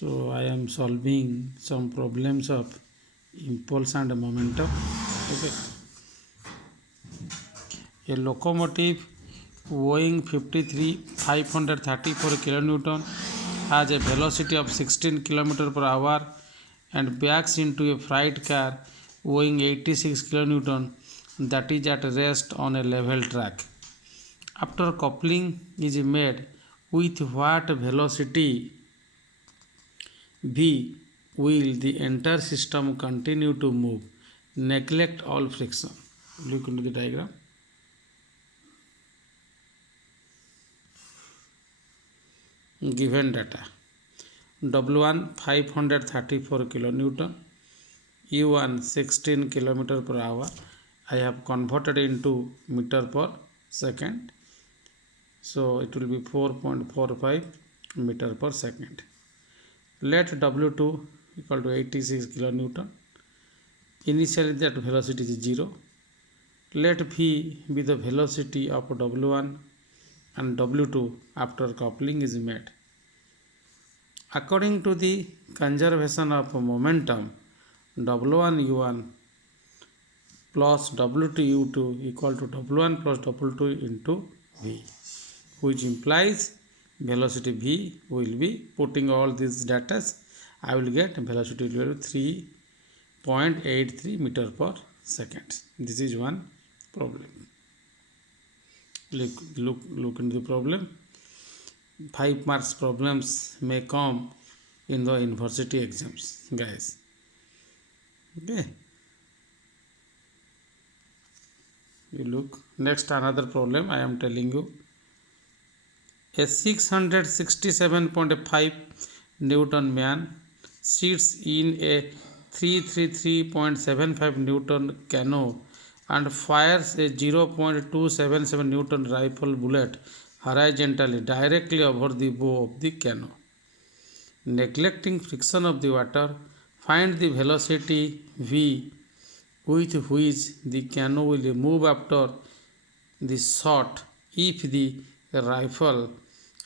So I am solving some problems of impulse and momentum. Okay. A locomotive weighing 534 kilonewton has a velocity of 16 km per hour and backs into a freight car weighing 86 kilonewton that is at rest on a level track. After coupling is made, with what velocity v will the entire system continue to move? Neglect all friction. Look into the diagram. Given data: W1 534 kilonewton, U1 16 km per hour. I have converted into meter per second, so it will be 4.45 meter per second. Let W2 equal to 86 kilonewton. Initially that velocity is 0. Let V be the velocity of W1 and W2 after coupling is made. According to the conservation of momentum, W1 U1 plus W2 U2 equal to W1 plus W2 into V, which implies velocity V will be, putting all these data, I will get velocity equal to 3.83 meter per second. This is one problem. Look into the problem. 5 marks problems may come in the university exams, guys. Okay, you look. Next, another problem I am telling you. A 667.5 Newton man sits in a 333.75 Newton canoe and fires a 0.277 Newton rifle bullet horizontally directly over the bow of the canoe. Neglecting friction of the water, find the velocity v with which the canoe will move after the shot if the rifle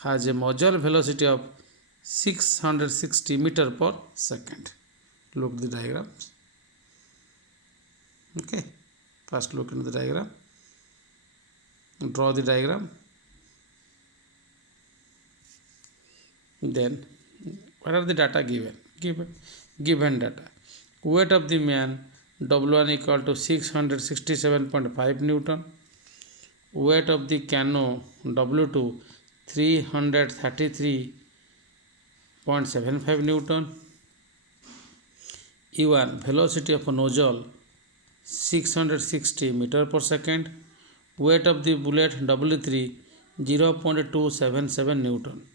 has a muzzle velocity of 660 meter per second. Look the diagrams. Okay, first look into the diagram. Draw the diagram. Then what are the data given? Given data: weight of the man W1 equal to 667.5 Newton, weight of the canoe W2 333.75 Newton, U1 velocity of a nozzle 660 meter per second, weight of the bullet W3 0.277 Newton.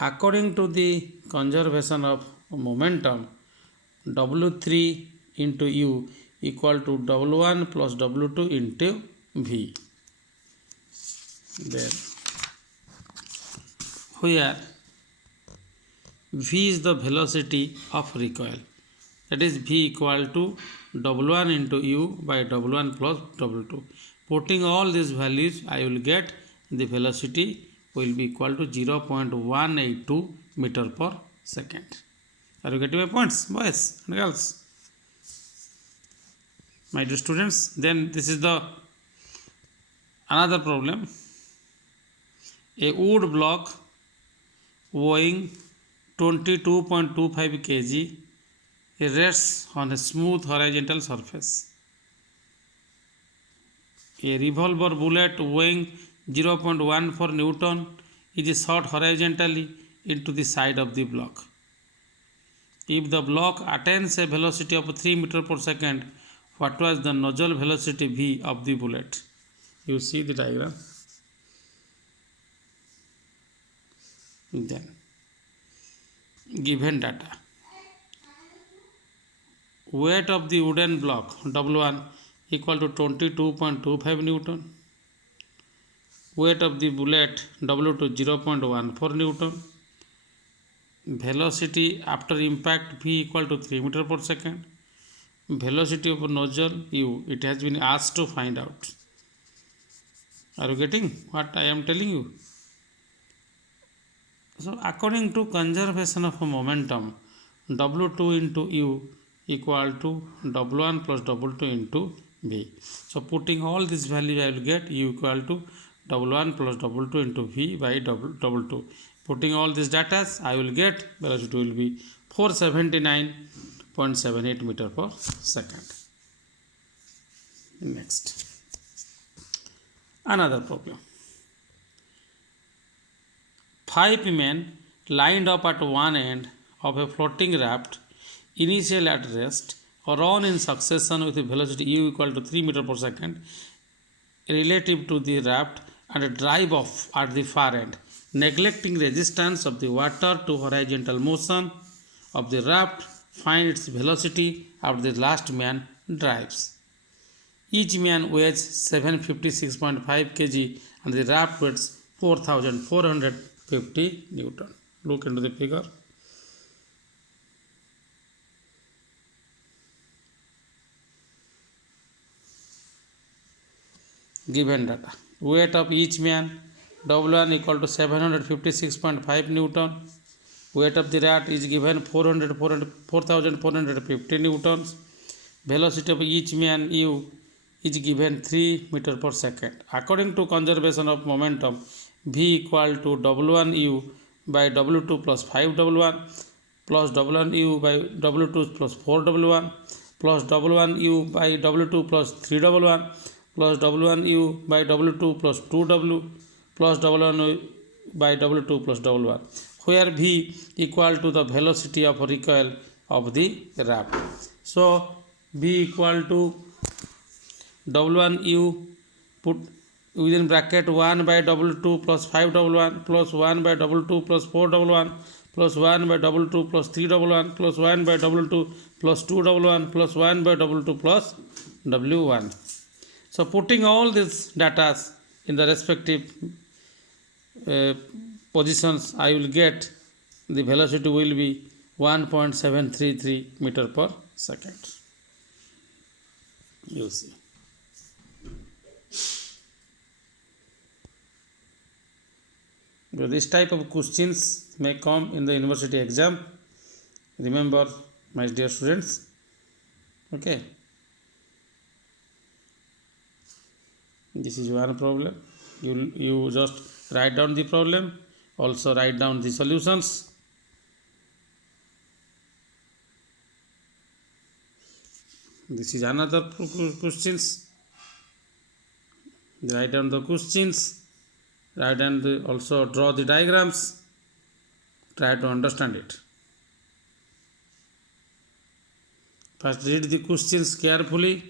According to the conservation of momentum, W3 into U equal to W1 plus W2 into V. Then, where V is the velocity of recoil, that is V equal to W1 into U by W1 plus W2. Putting all these values, I will get the velocity will be equal to 0.182 meter per second. Are you getting my points, boys and girls? My dear students, then this is the another problem. A wood block weighing 22.25 kg rests on a smooth horizontal surface. A revolver bullet weighing 0.14 Newton is shot horizontally into the side of the block. If the block attains a velocity of 3 meter per second, what was the nozzle velocity V of the bullet? You see the diagram. Then, given data: weight of the wooden block W1 equal to 22.25 Newton, weight of the bullet W2 0.14 Newton, velocity after impact V equal to 3 meter per second, velocity of nozzle U. It has been asked to find out. Are you getting what I am telling you? So according to conservation of momentum, W2 into U equal to W1 plus W2 into V. So putting all these values, I will get U equal to W1 plus W2 into V by W2. Putting all these data, I will get velocity will be 479.78 meter per second. Next, another problem. 5 men lined up at one end of a floating raft, initially at rest, run in succession with a velocity u equal to 3 meter per second relative to the raft and drive off at the far end, neglecting resistance of the water to horizontal motion of the raft. Find its velocity after the last man drives. Each man weighs 756.5 kg and the raft weighs 4450 Newton. Look into the figure. Given data. Weight of each man W1 equal to 756.5 Newton. Weight of the raft is given 4450 Newtons. Velocity of each man U is given 3 meter per second. According to conservation of momentum, V equal to W1 U by W2 plus 5 W1 plus W1 U by W2 plus 4 W1 plus W1 U by W2 plus 3 W1 plus W1 U by W2 plus 2 W plus W1 U by W2 plus W1, where V equal to the velocity of recoil of the raft. So V equal to W1 U, put within bracket 1 by W2 plus 5 W1 plus 1 by W2 plus 4 W1 plus 1 by W2 plus 3 W1 plus 1 by W2 plus 2 W1 plus 1 by W2 plus W1. So putting all these data in the respective positions, I will get the velocity will be 1.733 meter per second. You see. This type of questions may come in the university exam. Remember, my dear students. Okay. This is one problem. You just write down the problem. Also write down the solutions. This is another questions. Write down the questions. Write down also draw the diagrams. Try to understand it. First read the questions carefully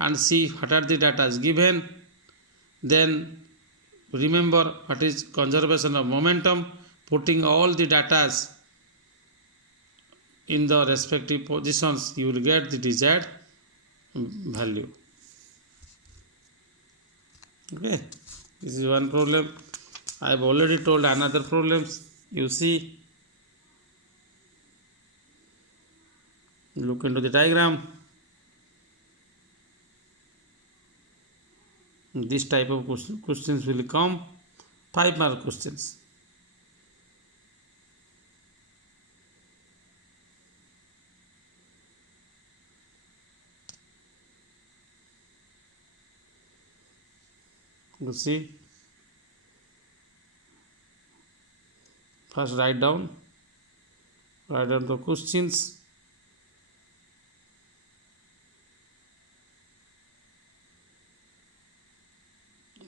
and see what are the data given. Then remember what is conservation of momentum, putting all the data in the respective positions, you will get the desired value. Okay, this is one problem. I have already told another problems. You see, look into the diagram. This type of questions will come, 5 mark questions. You see, first write down the questions.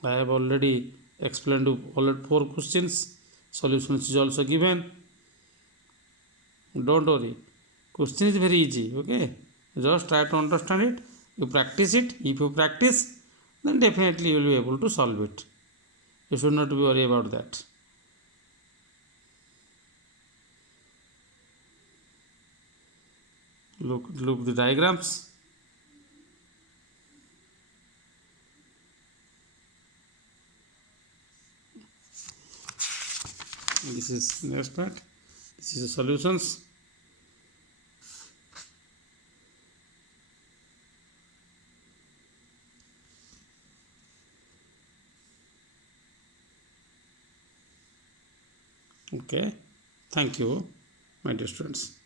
I have already explained all 4 questions. Solutions is also given. Don't worry. Question is very easy. Okay. Just try to understand it. You practice it. If you practice, then definitely you will be able to solve it. You should not be worried about that. Look the diagrams. This is next part. This is the solutions. Okay, thank you, my dear students.